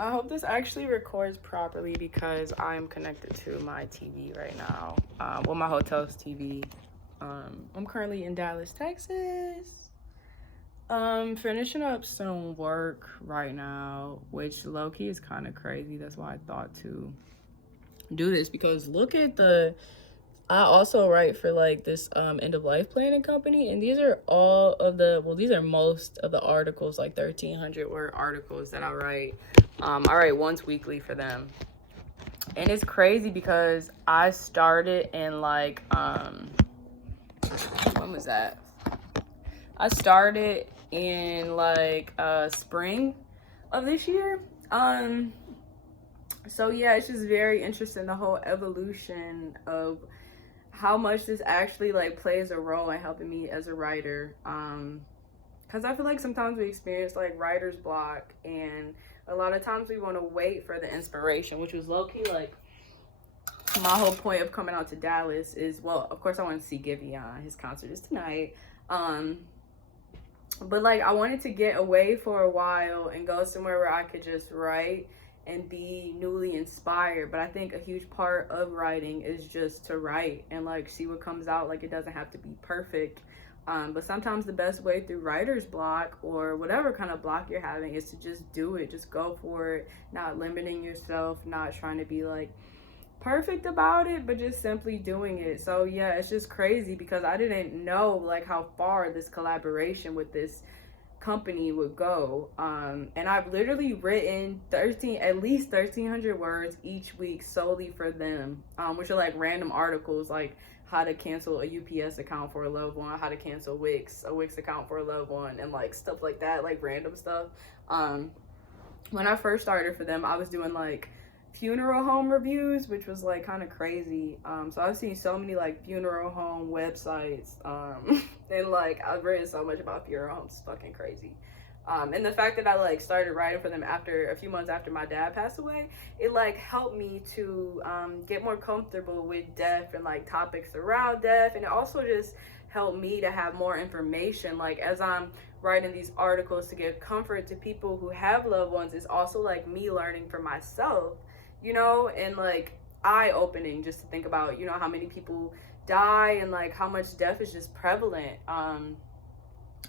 I hope this actually records properly because I'm connected to my TV right now. Well, my hotel's TV. I'm currently in Dallas, Texas. Finishing up some work right now, which low key is kind of crazy. That's why I thought to do this because look at the. I also write for like this end of life planning company, and these are all of the these are most of the articles, like 1,300 word articles that I write. I write once weekly for them, and it's crazy because I started in like when was that? I started in like spring of this year. So yeah, it's just very interesting, the whole evolution of how much this actually like plays a role in helping me as a writer. Because I feel like sometimes we experience like writer's block, and a lot of times we want to wait for the inspiration, which was low key like my whole point of coming out to Dallas is, well, of course I want to see Giveon. His concert is tonight. But like I wanted to get away for a while and go somewhere where I could just write and be newly inspired. But I think a huge part of writing is just to write and like see what comes out. Like it doesn't have to be perfect. But sometimes the best way through writer's block or whatever kind of block you're having is to just do it, just go for it, not limiting yourself, not trying to be like perfect about it, but just simply doing it. So yeah, it's just crazy because I didn't know like how far this collaboration with this company would go. And I've literally written at least 1,300 words each week solely for them, which are like random articles like how to cancel a UPS account for a loved one, how to cancel a Wix account for a loved one, and like stuff like that, like random stuff. When I first started for them, I was doing like funeral home reviews, which was like kind of crazy. So I've seen so many like funeral home websites, and like I've read so much about funeral homes. It's fucking crazy. And the fact that I like started writing for them after a few months after my dad passed away, it like helped me to get more comfortable with death and like topics around death, and it also just helped me to have more information. Like as I'm writing these articles to give comfort to people who have loved ones, it's also like me learning for myself, and like eye-opening just to think about, how many people die and like how much death is just prevalent.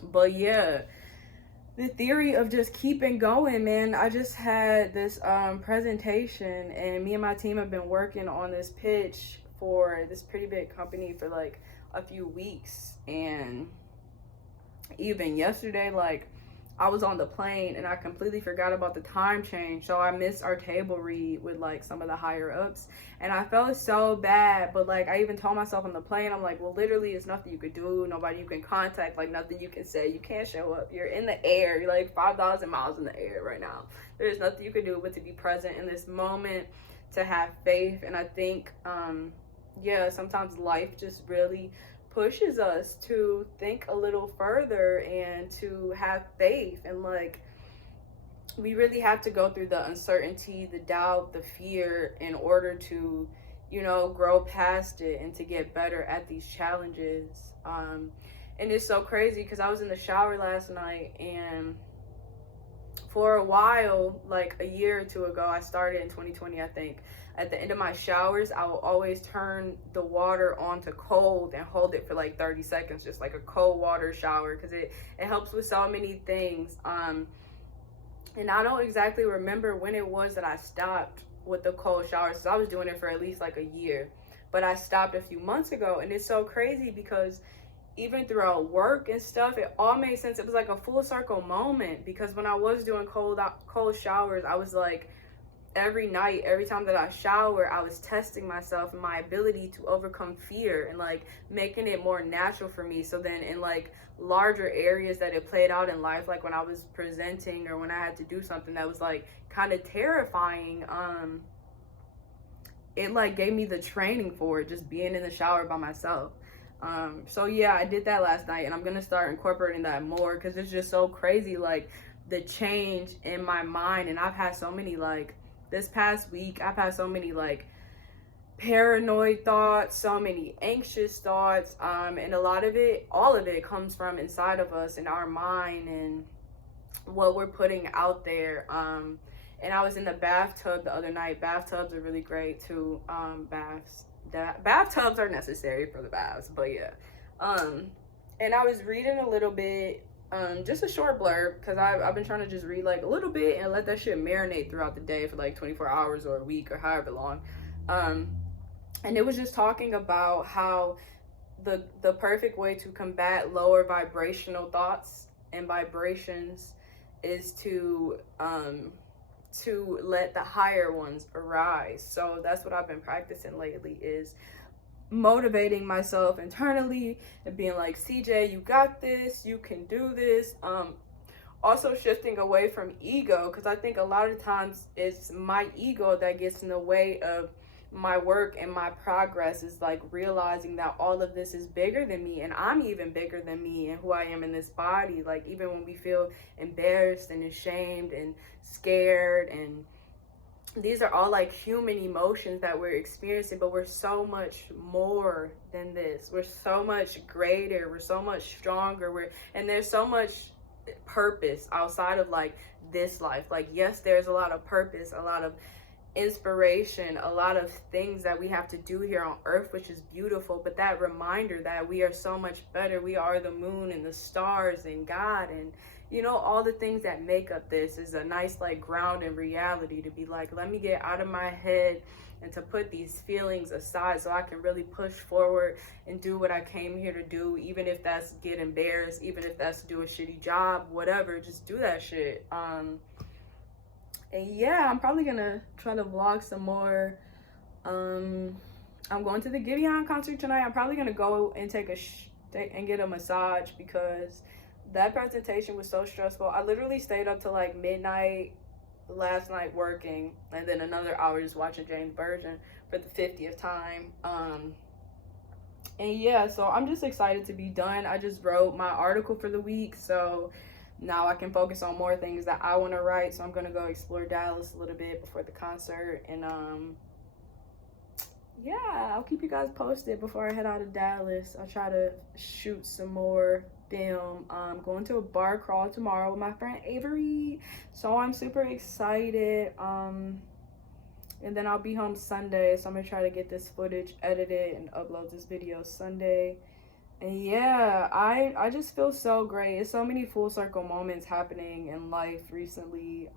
But yeah, the theory of just keeping going, man. I just had this presentation, and me and my team have been working on this pitch for this pretty big company for like a few weeks. And even yesterday, like I was on the plane and I completely forgot about the time change. So I missed our table read with like some of the higher ups. And I felt so bad. But like I even told myself on the plane, I'm like, well, literally, it's nothing you could do. Nobody you can contact, like nothing you can say. You can't show up. You're in the air. You're like 5,000 miles in the air right now. There's nothing you can do but to be present in this moment, to have faith. And I think, yeah, sometimes life just really pushes us to think a little further and to have faith. And like we really have to go through the uncertainty, the doubt, the fear in order to, grow past it and to get better at these challenges. And it's so crazy because I was in the shower last night, and for a while, like a year or two ago, I started in 2020, I think. At the end of my showers, I will always turn the water on to cold and hold it for like 30 seconds, just like a cold water shower, because it helps with so many things. And I don't exactly remember when it was that I stopped with the cold showers, because I was doing it for at least like a year. But I stopped a few months ago, and it's so crazy because even throughout work and stuff, it all made sense. It was like a full circle moment, because when I was doing cold showers, I was like, every night, every time that I shower, I was testing myself and my ability to overcome fear and like making it more natural for me. So then in like larger areas that it played out in life, like when I was presenting or when I had to do something that was like kind of terrifying, it like gave me the training for it, just being in the shower by myself. So yeah, I did that last night, and I'm gonna start incorporating that more because it's just so crazy, like the change in my mind. And I've had so many like this past week, I've had so many like paranoid thoughts, so many anxious thoughts, and all of it comes from inside of us, in our mind, and what we're putting out there. And I was in the bathtub the other night. Bathtubs are really great too. Bathtubs are necessary for the baths, but yeah. And I was reading a little bit, just a short blurb, because I've been trying to just read like a little bit and let that shit marinate throughout the day for like 24 hours or a week or however long. And it was just talking about how the perfect way to combat lower vibrational thoughts and vibrations is to let the higher ones arise. So that's what I've been practicing lately, is motivating myself internally and being like, CJ, you got this, you can do this. Also shifting away from ego, because I think a lot of times it's my ego that gets in the way of my work and my progress, is like realizing that all of this is bigger than me, and I'm even bigger than me and who I am in this body. Like, even when we feel embarrassed and ashamed and scared, and these are all like human emotions that we're experiencing, but we're so much more than this. We're so much greater, we're so much stronger, and there's so much purpose outside of like this life. Like, yes, there's a lot of purpose, a lot of inspiration, a lot of things that we have to do here on earth, which is beautiful, but that reminder that we are so much better. We are the moon and the stars and God, and you know, all the things that make up this is a nice like ground in reality, to be like, let me get out of my head and to put these feelings aside so I can really push forward and do what I came here to do, even if that's get embarrassed, even if that's do a shitty job, whatever, just do that shit. And yeah, I'm probably gonna try to vlog some more. I'm going to the Giveon concert tonight. I'm probably gonna go and take and get a massage, because that presentation was so stressful. I literally stayed up till like midnight last night working, and then another hour just watching James Virgin for the 50th time. And yeah, so I'm just excited to be done. I just wrote my article for the week, so now I can focus on more things that I want to write. So I'm gonna go explore Dallas a little bit before the concert, and yeah, I'll keep you guys posted before I head out of Dallas. I'll try to shoot some more film. I'm going to a bar crawl tomorrow with my friend Avery, so I'm super excited. And then I'll be home Sunday, so I'm gonna try to get this footage edited and upload this video Sunday. And yeah, I just feel so great. It's so many full circle moments happening in life recently.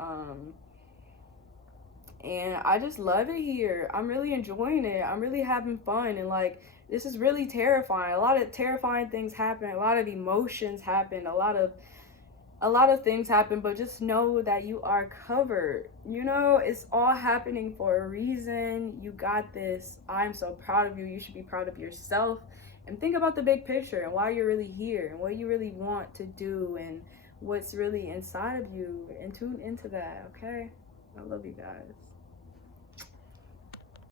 And I just love it here. I'm really enjoying it. I'm really having fun, and like, this is really terrifying. A lot of terrifying things happen, a lot of emotions happen, a lot of things happen, but just know that you are covered. You know, it's all happening for a reason. You got this. I'm so proud of you. You should be proud of yourself. And think about the big picture and why you're really here and what you really want to do and what's really inside of you, and tune into that, okay? I love you guys.